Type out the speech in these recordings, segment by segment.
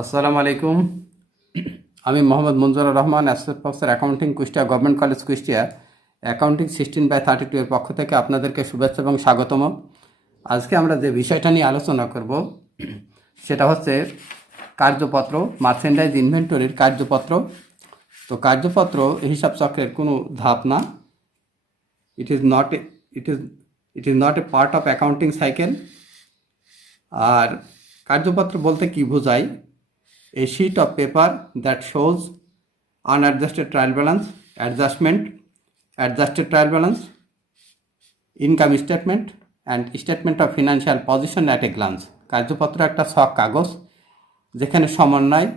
আসসালামু আলাইকুম। আমি Mohammad Manzurur Rahman, associate professor accounting, Kushtia government college, Kushtia. Accounting 16/32 এর পক্ষ থেকে আপনাদেরকে শুভেচ্ছা এবং স্বাগতম। আজকে আমরা যে বিষয়টা নিয়ে আলোচনা করব সেটা হচ্ছে কার্যপত্র, মার্চেন্ডাইজ ইনভেন্টরির কার্যপত্র। তো কার্যপত্র হিসাব চক্রের কোনো ধাপ না। It is not it is not a part of accounting cycle. আর কার্যপত্র বলতে কি বোঝায়? A sheet of paper that shows unadjusted trial balance, adjusted trial balance, income statement and statement of financial position at a glance. কার্যপত্র একটা ছক কাগজ যেখানে সমন্বয়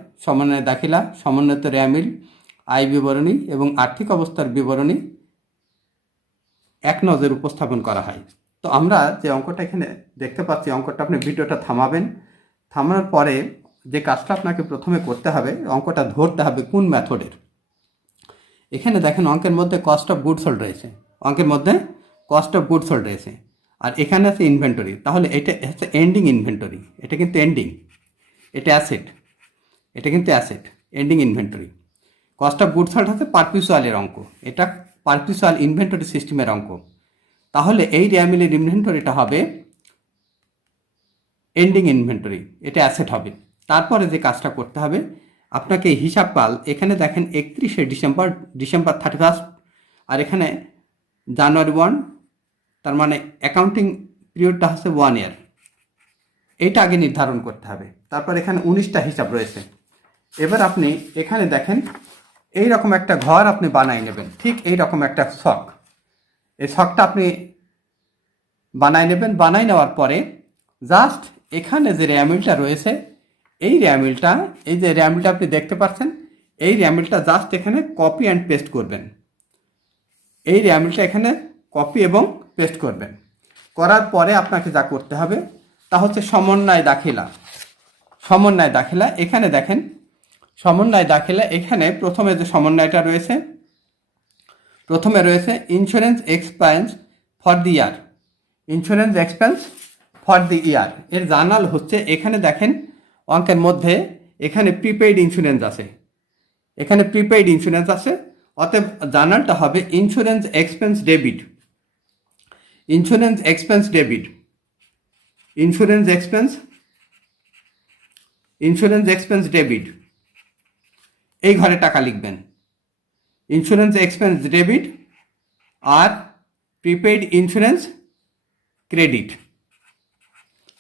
দাখিলা, সমন্বিত রেয়ামিল, আয় বিবরণী এবং আর্থিক অবস্থার বিবরণী এক নজরে উপস্থাপন করা হয়। তো আমরা যে অঙ্কটা এখানে দেখতে পাচ্ছি, অঙ্কটা আপনি ভিডিওটা থামানোর পরে যে কাজটা আপনাকে প্রথমে করতে হবে, অঙ্কটা ধরতে হবে কোন মেথডের। এখানে দেখেন অঙ্কের মধ্যে কস্ট অফ গুডস সোল্ড রয়েছে, আর এখানে আছে ইনভেন্টরি। তাহলে এটা হচ্ছে এন্ডিং ইনভেন্টরি, এটা কিন্তু এন্ডিং, এটা asset, ending inventory. Cost of goods sold হচ্ছে পারপিচুয়ালের অঙ্ক, এটা পারপিচুয়াল ইনভেন্টরি সিস্টেমের অঙ্ক। তাহলে এই রেয়ামিলের ইনভেন্টরিটা হবে এন্ডিং ইনভেন্টরি, এটা অ্যাসেট হবে। তারপরে যে কাজটা করতে হবে, আপনাকে হিসাবকাল এখানে দেখেন 31শে ডিসেম্বর 31, আর এখানে জানুয়ারি 1, তার মানে অ্যাকাউন্টিং পিরিয়ডটা হচ্ছে 1 ইয়ার। এইটা আগে নির্ধারণ করতে হবে। তারপর এখানে 19টা হিসাব রয়েছে। এবার আপনি এখানে দেখেন এই রকম একটা ঘর আপনি বানাই নেবেন, ঠিক এই রকম একটা ছক। এই ছকটা আপনি বানাই নেবেন। বানাই নেওয়ার পরে জাস্ট এখানে যে রেয়ামিলটা রয়েছে, এই যে রেয়ামিলটা আপনি দেখতে পাচ্ছেন, এই রেয়ামিলটা জাস্ট এখানে কপি অ্যান্ড পেস্ট করবেন। এই রেয়ামিলটা এখানে কপি এবং পেস্ট করবেন। করার পরে আপনাকে যা করতে হবে তা হচ্ছে সমন্বয় দাখিলা। এখানে দেখেন সমন্বয় দাখিলা, এখানে প্রথমে যে সমন্বয়টা রয়েছে, প্রথমে রয়েছে ইন্স্যুরেন্স এক্সপেন্স ফর দি ইয়ার। এর জার্নাল হচ্ছে, এখানে দেখেন অঙ্কের মধ্যে এখানে প্রিপেইড ইন্স্যুরেন্স আছে, অতএব জার্নালটা হবে ইন্স্যুরেন্স এক্সপেন্স ডেবিট। এই ঘরে টাকা লিখবেন, ইন্স্যুরেন্স এক্সপেন্স ডেবিট আর প্রিপেইড ইন্স্যুরেন্স ক্রেডিট।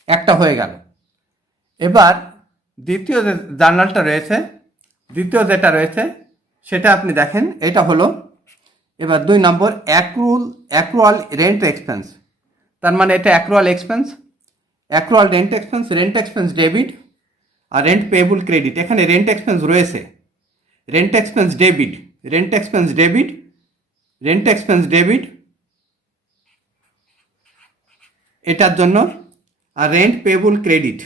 একটা হয়ে গেল। এবার দ্বিতীয় যেটা রয়েছে সেটা আপনি দেখেন, এটা হলো এবার 2 নম্বর অ্যাক্রুয়াল রেন্ট এক্সপেন্স। তার মানে এটা অ্যাক্রুয়াল রেন্ট এক্সপেন্স ডেবিট আর রেন্ট পেয়েবল ক্রেডিট। এখানে রেন্ট এক্সপেন্স রয়েছে, রেন্ট এক্সপেন্স ডেবিট এটার জন্য, আর রেন্ট পেয়েবল ক্রেডিট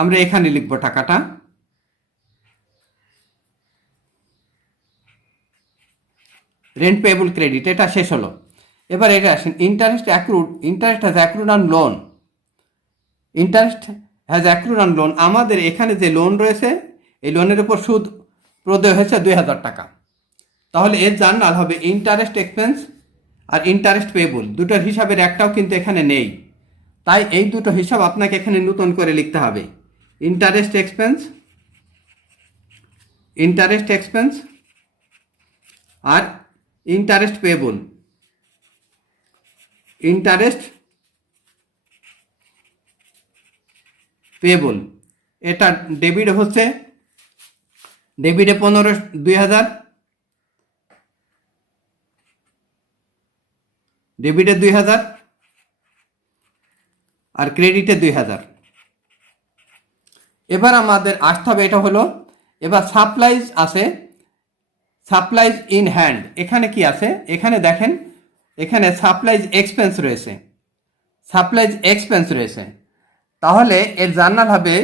আমরা এখানে লিখব টাকাটা। রেন্ট পেয়েবল ক্রেডিট এটা শেষ হলো। এবার এটা আসেন interest has accrued on loan. আমাদের এখানে যে লোন রয়েছে, এই লোনের উপর সুদ প্রদেয় হয়েছে 2000 টাকা। তাহলে এর জার্নাল হবে ইন্টারেস্ট এক্সপেন্স আর ইন্টারেস্ট পেয়েবল। দুটোর হিসাবের একটাও কিন্তু এখানে নেই, তাই এই দুটো হিসাব আপনাকে এখানে নতুন করে লিখতে হবে। ইন্টারেস্ট এক্সপেন্স আর ইন্টারেস্ট পেয়েবল। এটা ডেবিট হচ্ছে, ডেবিটে 2000, আর ক্রেডিটে 2000। এবার আমাদের আসতে হবে, এটা হলো এবার সাপ্লাইজ ইন হ্যান্ড। এখানে কি আছে? এখানে দেখেন, এখানে সাপ্লাইজ এক্সপেন্স রয়েছে। তাহলে এর জার্নাল হবে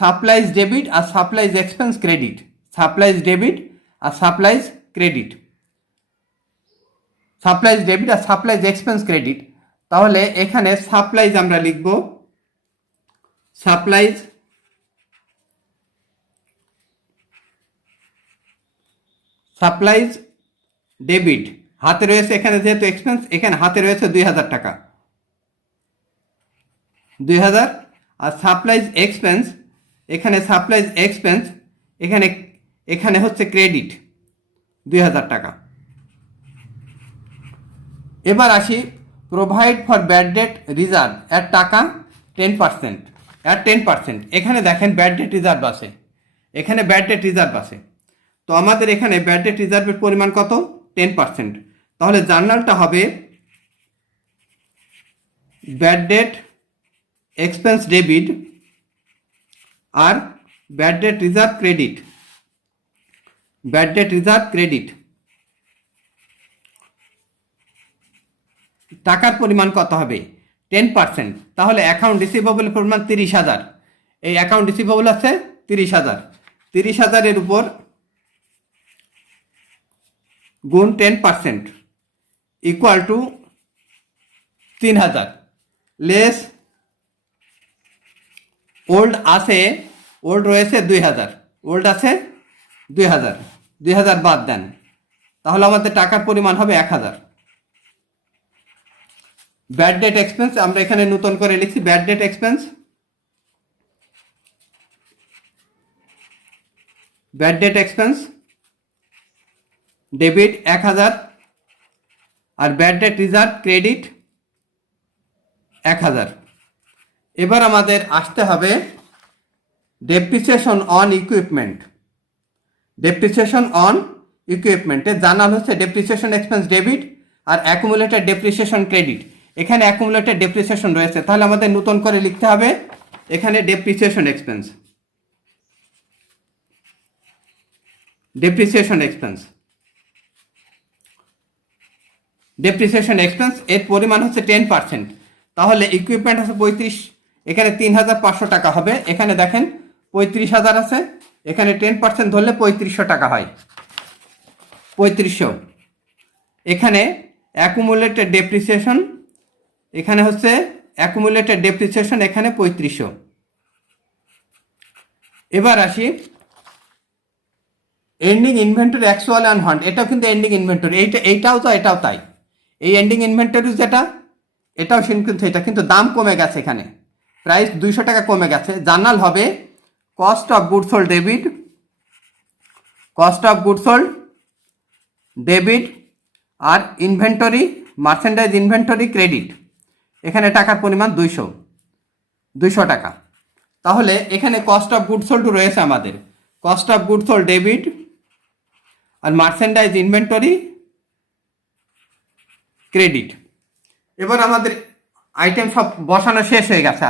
সাপ্লাইজ ডেবিট আর supplies expense credit. Supplies debit আর সাপ্লাইজ এক্সপেন্স ক্রেডিট। তাহলে এখানে সাপ্লাইজ আমরা লিখব, সাপ্লাইজ সাপ্লাইজ ডেবিট হাতে রয়েছে, এখানে যেহেতু এক্সপেন্স এখানে হাতে রয়েছে 2000 টাকা, 2000। আর সাপ্লাইজ এক্সপেন্স, এখানে সাপ্লাইজ এক্সপেন্স এখানে এখানে হচ্ছে ক্রেডিট 2000 টাকা। এবার আসি provide for bad debt reserve এর টাকা 10%, এর 10%। এখানে দেখেন ব্যাড ডেট রিজার্ভ আছে, এখানে ব্যাড ডেট রিজার্ভ আছে। তো আমাদের এখানে ব্যাড ডেট রিজার্ভের পরিমাণ কত? 10%। তাহলে জার্নালটা হবে ব্যাড ডেট এক্সপেন্স ডেবিট আর bad debt reserve credit, bad debt reserve credit. টাকার পরিমাণ কত হবে? 10%। তাহলে অ্যাকাউন্ট রিসিভেবলের পরিমাণ 30,000। এই অ্যাকাউন্ট রিসিভেবল আছে 30,000, 30,000-এর উপর গুণ 10% ইকুয়াল টু 3,000 লেস ওল্ড আছে, ওল্ড রয়েছে 2,000, ওল্ড আছে 2,000, 2,000 বাদ দেন, তাহলে আমাদের টাকার পরিমাণ হবে 1,000। ব্যাড ডেট এক্সপেন্স আমরা এখানে নতুন করে লিখছি, bad debt expense, bad debt expense debit 1,000 আর ব্যাড ডেট রিজার্ভ ক্রেডিট 1,000। এবার আমাদের আসতে হবে depreciation on equipment, depreciation on ইকুইপমেন্টে জানাল হচ্ছে ডেপ্রিসিয়েশন এক্সপেন্স ডেবিট আর অ্যাকুমুলেটেড ডেপ্রিসিয়েশন ক্রেডিট। এখানে অ্যাকুমুলেটেড ডেপ্রিসিয়েশন রয়েছে, তাহলে আমাদের নতুন করে লিখতে হবে এখানে depreciation expense, depreciation expense, depreciation expense এর পরিমাণ হচ্ছে 10%। তাহলে ইকুইপমেন্ট আছে 35, এখানে 3,500 টাকা হবে। এখানে দেখেন 35,000 আছে, এখানে 10% ধরলে 3,500 টাকা হয়, 3,500। এখানে অ্যাকুমুলেটেড ডেপ্রিসিয়েশন, এখানে হচ্ছে অ্যাকুমুলেটেড ডেপ্রিসিয়েশন এখানে 3,500। এবার আসি ending inventory actual on hand, এটাও কিন্তু এন্ডিং ইনভেন্টরি, এইটাও তো এটাও তাই। এই এন্ডিং ইনভেন্টরি যেটা এটাও কিন্তু এটা কিন্তু দাম কমে গেছে, এখানে প্রাইস 200 টাকা কমে গেছে। জার্নাল হবে cost of goods sold debit, cost of goods sold debit আর ইনভেন্টরি মার্চেন্ডাইজ ইনভেন্টরি ক্রেডিট, এখানে টাকার পরিমাণ 200 টাকা। তাহলে এখানে কস্ট অফ গুডস সোল্ড রয়েছে আমাদের, cost of goods sold debit আর মার্চেন্ডাইজ ইনভেন্টরি ক্রেডিট। এবার আমাদের আইটেম সব বসানো শেষ হয়ে গেছে,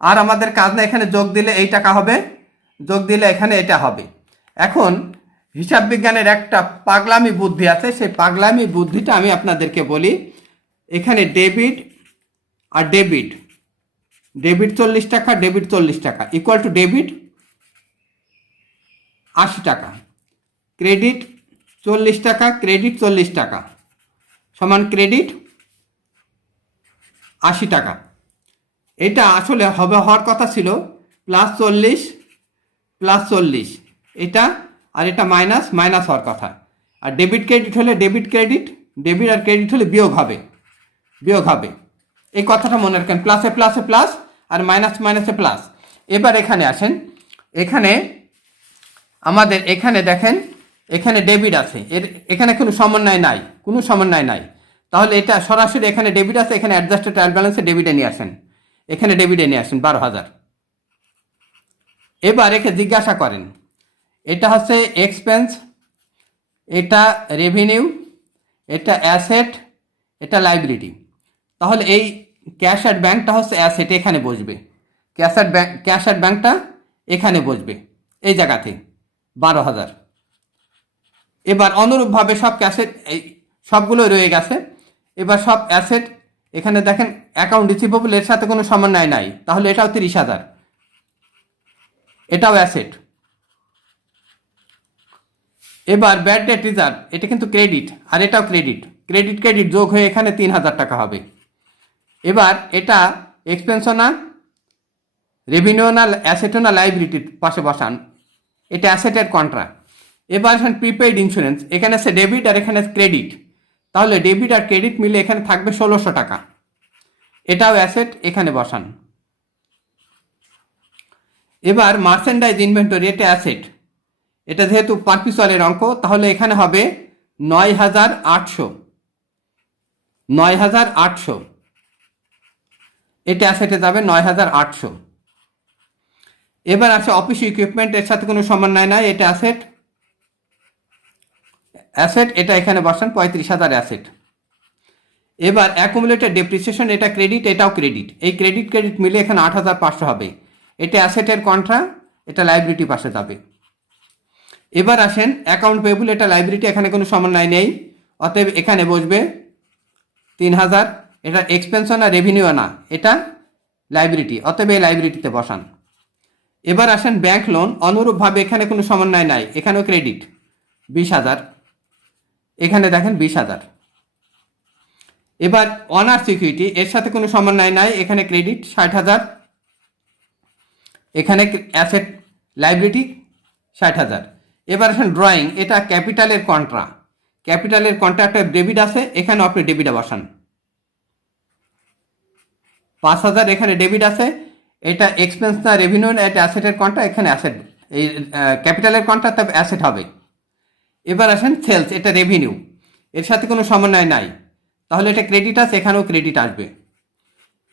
আর আমাদের কাজ না, এখানে যোগ দিলে এই টাকা হবে, যোগ দিলে এখানে এটা হবে। এখন হিসাব বিজ্ঞানের একটা পাগলামি বুদ্ধি আছে, সেই পাগলামি বুদ্ধিটা আমি আপনাদেরকে বলি। এখানে ডেবিট আর ডেবিট, ডেবিট 40 টাকা, ডেবিট 40 টাকা ইকুয়াল টু ডেবিট 80 টাকা, ক্রেডিট 40 টাকা, ক্রেডিট 40 টাকা সমান ক্রেডিট 80 টাকা। এটা আসলে হওয়ার কথা ছিল +40 +40, এটা আর এটা মাইনাস মাইনাস হওয়ার কথা। আর ডেবিট ক্রেডিট হলে ডেবিট ক্রেডিট, ডেবিট আর ক্রেডিট হলে বিয়োগ হবে, বিয়োগ হবে। এই কথাটা মনে রাখেন, প্লাসে প্লাসে প্লাস আর মাইনাস মাইনাসে প্লাস। এবার এখানে আসেন, এখানে আমাদের এখানে দেখেন এখানে ডেবিট আছে, এখানে কোনো সমন্বয় নাই, কোনো সমন্বয় নাই। তাহলে এটা সরাসরি এখানে ডেবিট আছে, এখানে অ্যাডজাস্টেড ট্রায়াল ব্যালেন্সে ডেবিটে নিয়ে আসেন, এখানে ডেবিটে নিয়ে আসেন 12,000। এবার একে জিজ্ঞাসা করেন এটা হচ্ছে এক্সপেন্স, এটা রেভিনিউ, এটা অ্যাসেট, এটা লাইবিলিটি। তাহলে এই ক্যাশ অ্যাট ব্যাংকটা হচ্ছে অ্যাসেট, এখানে বসবে ক্যাশ অ্যাট ব্যাংকটা এখানে বসবে এই জায়গাতে 12,000। এবার অনুরূপভাবে সব ক্যাশেট এই সবগুলো রয়ে গেছে। এবার সব অ্যাসেট এখানে দেখেন অ্যাকাউন্ট রিসিভেবল এর সাথে কোনো সমন্বয় নাই, তাহলে এটাও 30,000, এটাও অ্যাসেট। এবার ব্যাড ডেট রিজার্ভ, এটা কিন্তু ক্রেডিট আর এটাও ক্রেডিট, ক্রেডিট ক্রেডিট যোগ হয়ে এখানে 3,000 টাকা হবে। এবার এটা এক্সপেন্সও না, রেভিনিউ না, অ্যাসেটও না, লাইবিলিটির পাশে বসান, এটা অ্যাসেটের কন্ট্রা। এবার আসেন প্রিপেইড ইন্স্যুরেন্স, এখানে আছে ডেবিট আর এখানে ক্রেডিট, তাহলে ডেবিট আর ক্রেডিট মিলে এখানে থাকবে 1600 টাকা, এটাও অ্যাসেট, এখানে বসান। এবার মার্চেন্ডাইজ ইনভেন্টরি, এটা অ্যাসেট, এটা যেহেতু পারপিচুয়ালের অঙ্ক, তাহলে এখানে হবে 9800, 9800, এটা অ্যাসেটে যাবে 9800। এবার আছে অফিস ইকুইপমেন্ট, এর সাথে কোনো সমন্বয় নাই, এটা অ্যাসেট, অ্যাসেট, এটা এখানে বসান 35,000 অ্যাসেট। এবার অ্যাকুমুলেটেড ডেপ্রিসিয়েশন, এটা ক্রেডিট, এটাও ক্রেডিট, এই ক্রেডিট মিলে এখানে 8500 হবে, এটা অ্যাসেটের কন্ট্রা, এটা লাইবিলিটি পাশে যাবে। এবার আসেন অ্যাকাউন্ট পেয়েবল, এটা লাইবিলিটি, এখানে কোনো সমন্বয় নেই, অতএব এখানে বসবে 3000, এটা এক্সপেন্সও না, রেভিনিউ না, এটা লাইবিলিটি, অতএব এই লাইবিলিটিতে বসান। এবার আসেন ব্যাংক লোন, অনুরূপভাবে এখানে কোনো সমন্বয় নাই, এখানেও ক্রেডিট 20,000, এখানে দেখেন 20,000। এবার অনার সিকিউরিটি, এর সাথে কোনো সমন্বয় নাই, এখানে ক্রেডিট 60,000, এখানে অ্যাসেট, লাইবিলিটি 60,000। এবার আসেন ড্রয়িং, এটা ক্যাপিটালের কন্ট্রা, ক্যাপিটালের কন্ট্রাক্টে ডেবিট আছে, এখানে আপনি ডেবিটে বসান 5,000, এখানে ডেবিট আছে, এটা এক্সপেন্স না, রেভিনিউ না, এটা অ্যাসেটের কন্ট্রা, এখানে অ্যাসেট, এই ক্যাপিটালের কন্ট্রা, তবে অ্যাসেট হবে। এবার আসেন সেলস, এটা রেভিনিউ, এর সাথে কোনো সমন্বয় নাই, তাহলে এটা ক্রেডিট আছে, এখানেও ক্রেডিট আসবে।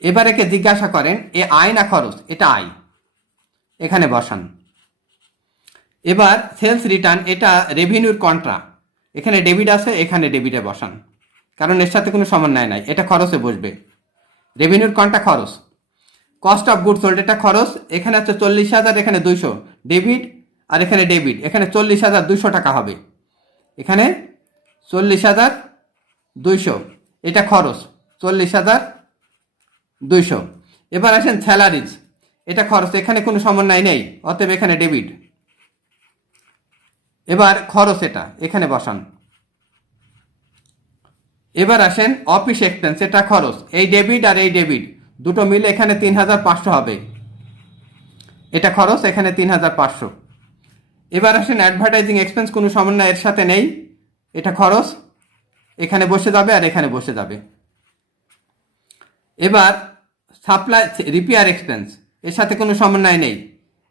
এবার একে জিজ্ঞাসা করেন এ আয় না খরচ, এটা আয়, এখানে বসান। এবার সেলস রিটার্ন, এটা রেভিনিউর কন্ট্রা, এখানে ডেবিট আছে, এখানে ডেবিটে বসান, কারণ এর সাথে কোনো সমন্বয় নাই, এটা খরচে বসবে, রেভিনিউর কন্ট্রা খরচ। কস্ট অফ গুড সোল্ড, এটা খরচ, এখানে আছে 40,000, এখানে 200, ডেবিট আর এখানে ডেবিট, এখানে 40,200 টাকা হবে, এখানে 40,200, এটা খরচ 40,200। এবার আসেন স্যালারিজ, এটা খরচ, এখানে কোনো সমন্বয় নেই, অতএব এখানে ডেবিট। এবার খরচ, এটা এখানে বসান। এবার আসেন অফিস এক্সপেন্স, এটা খরচ, এই ডেবিট আর এই ডেবিট দুটো মিলে এখানে 3,500 হবে, এটা খরচ, এখানে 3,500। এবার আসেন অ্যাডভার্টাইজিং এক্সপেন্স, কোনো সমন্বয় এর সাথে নেই, এটা খরচ, এখানে বসে যাবে আর এখানে বসে যাবে। এবার সাপ্লাই রিপেয়ার এক্সপেন্স, এর সাথে কোনো সমন্বয় নেই,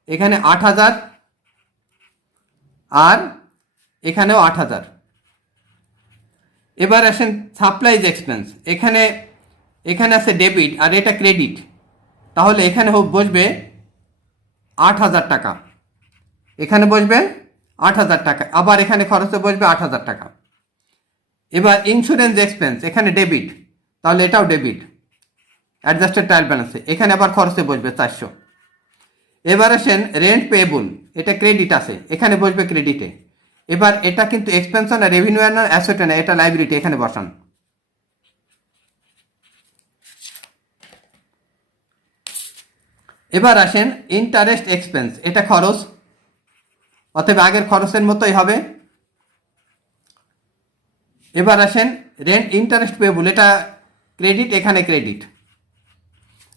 এখানে 8,000 আর এখানেও 8,000। এবার আসেন সাপ্লাইজ এক্সপেন্স, এখানে আছে ডেবিট আর এটা ক্রেডিট, তাহলে এখানে বসবে 8,000 টাকা, এখানে বসবে 8,000 টাকা, আবার এখানে খরচে বসবে 8,000 টাকা। এবার ইন্স্যুরেন্স এক্সপেন্স, এখানে ডেবিট, তাহলে এটাও ডেবিট, অ্যাডজাস্টেড ট্রায়াল ব্যালেন্সে, এখানে আবার খরচে বসবে 400। এবার আসেন রেন্ট পেয়েবল, এটা ক্রেডিট আছে, এখানে বসবে ক্রেডিটে। এবার এটা কিন্তু এক্সপেনশন না, রেভিনিউ না, অ্যাসেট না, এটা লাইবিলিটি, এখানে বসান। এবার আসেন ইন্টারেস্ট এক্সপেন্স, এটা খরচ, অতএব আগের খরচের মতোই হবে। এবার আসেন রেন্ট ইন্টারেস্ট পেয়েবল, এটা ক্রেডিট, এখানে ক্রেডিট,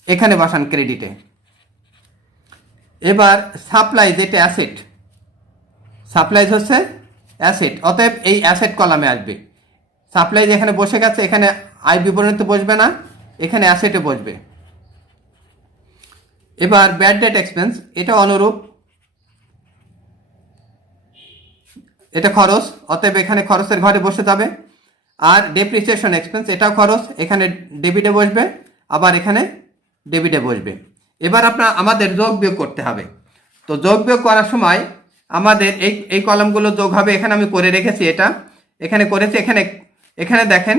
এখানে বসান ক্রেডিটে। এবার সাপ্লাইজ, এটা অ্যাসেট, সাপ্লাইজ হচ্ছে অ্যাসেট, অতএব এই অ্যাসেট কলামে আসবে। সাপ্লাইজ এখানে বসে গেছে, এখানে আয় বিবরণীতে বসবে না, এখানে অ্যাসেটে বসবে। এবার ব্যাড ডেট এক্সপেন্স, এটা অনুরূপ, এটা খরচ, অতএব এখানে খরচের ঘরে বসে যাবে। আর ডেপ্রিসিয়েশন এক্সপেন্স, এটাও খরচ, এখানে ডেবিটে বসবে, আবার এখানে ডেবিটে বসবে। এবার আমাদের যোগ বিয়োগ করতে হবে। তো যোগ বিয়োগ করার সময় আমাদের এই কলামগুলো যোগ হবে, এখানে আমি করে রেখেছি, এটা এখানে করেছি। এখানে দেখেন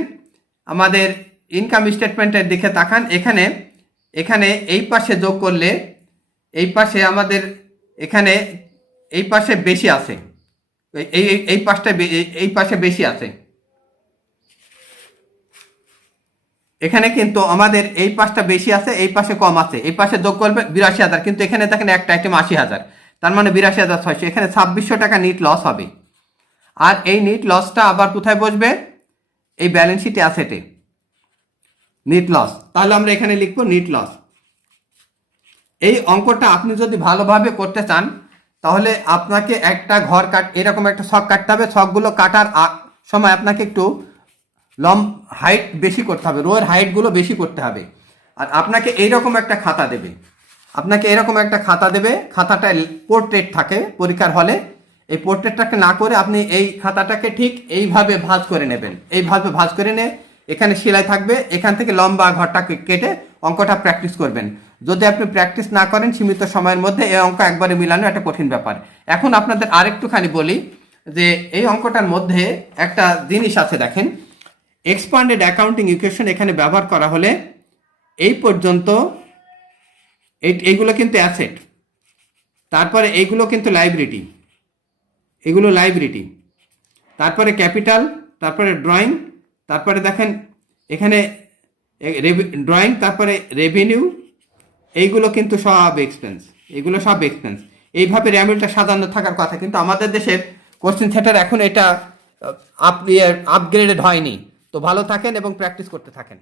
আমাদের ইনকাম স্টেটমেন্টের দিকে তাকান, এখানে এই পাশে যোগ করলে এই পাশে আমাদের এখানে এই পাশে বেশি আছে, এই পাশে বেশি আছে, এখানে কিন্তু আমাদের এই পাশটা বেশি আছে, এই পাশে কম আছে। এই পাশে যোগ করবে 82,000, কিন্তু এখানে দেখেন একটা আইটেম 80,000, তার মানে 82,600, এখানে 2600 টাকা নিট লস হবে। আর এই নিট লসটা আবার কোথায় বসবে? এই ব্যালেন্স শিটে অ্যাসেটে, নেট লস, তাহলে আমরা এখানে লিখবো নেট লস। এই অঙ্কটা আপনি যদি ভালোভাবে করতে চান তাহলে আপনাকে একটা ঘর এরকম একটা ছক কাটতে হবে। ছকগুলো কাটার সময় আপনাকে একটু হাইট বেশি করতে হবে, রোয়ের হাইটগুলো বেশি করতে হবে। আর আপনাকে এইরকম একটা খাতা দেবে, খাতাটা পোর্ট্রেট থাকে পরীক্ষার হলে। এই পোর্ট্রেটটাকে না করে আপনি এই খাতাটাকে ঠিক এইভাবে ভাঁজ করে নেবেন। এইভাবে ভাঁজ করে নিয়ে এখানে সেলাই থাকবে, এখান থেকে লম্বা ঘরটাকে কেটে অঙ্কটা প্র্যাকটিস করবেন। যদি আপনি প্র্যাকটিস না করেন সীমিত সময়ের মধ্যে এই অঙ্ক একবারে মিলানো একটা কঠিন ব্যাপার। এখন আপনাদের আরেকটুখানি বলি যে এই অঙ্কটার মধ্যে একটা জিনিস আছে, দেখেন এক্সপান্ডেড অ্যাকাউন্টিং ইকুয়েশন এখানে ব্যবহার করা হলে এই পর্যন্ত এইগুলো কিন্তু অ্যাসেট, তারপরে এইগুলো কিন্তু লাইবিলিটি, তারপরে ক্যাপিটাল, তারপরে ড্রয়িং, তারপরে দেখেন এখানে ড্রয়িং, তারপরে রেভিনিউ, এইগুলো কিন্তু সব এক্সপেন্স, এইভাবে র্যামিলটা সাজানো থাকার কথা। কিন্তু আমাদের দেশের কোশ্চেন সেন্টার এখন এটা আপগ্রেডেড হয়নি। তো ভালো থাকেন এবং প্র্যাকটিস করতে থাকেন।